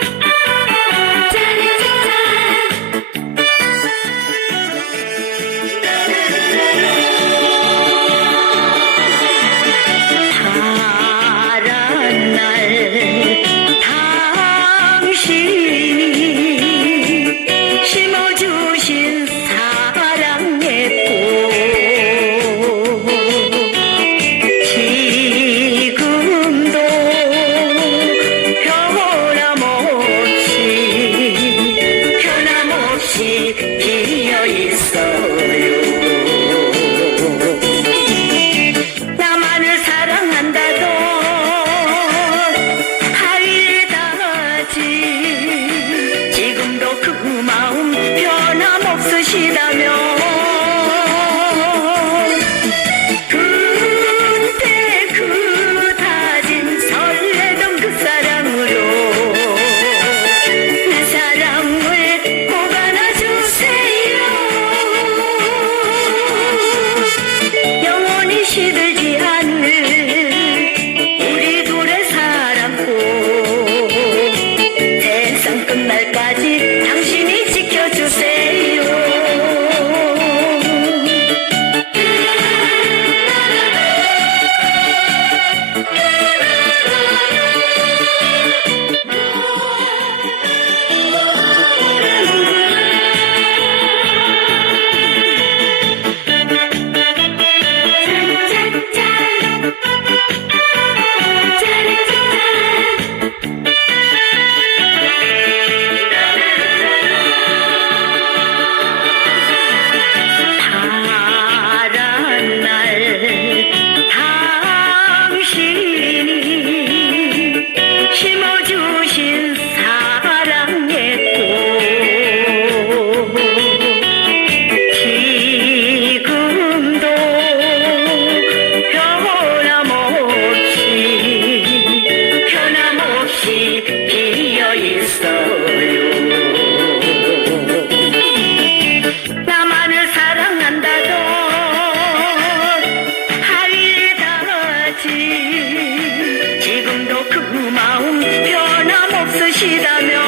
Música she 祈祷。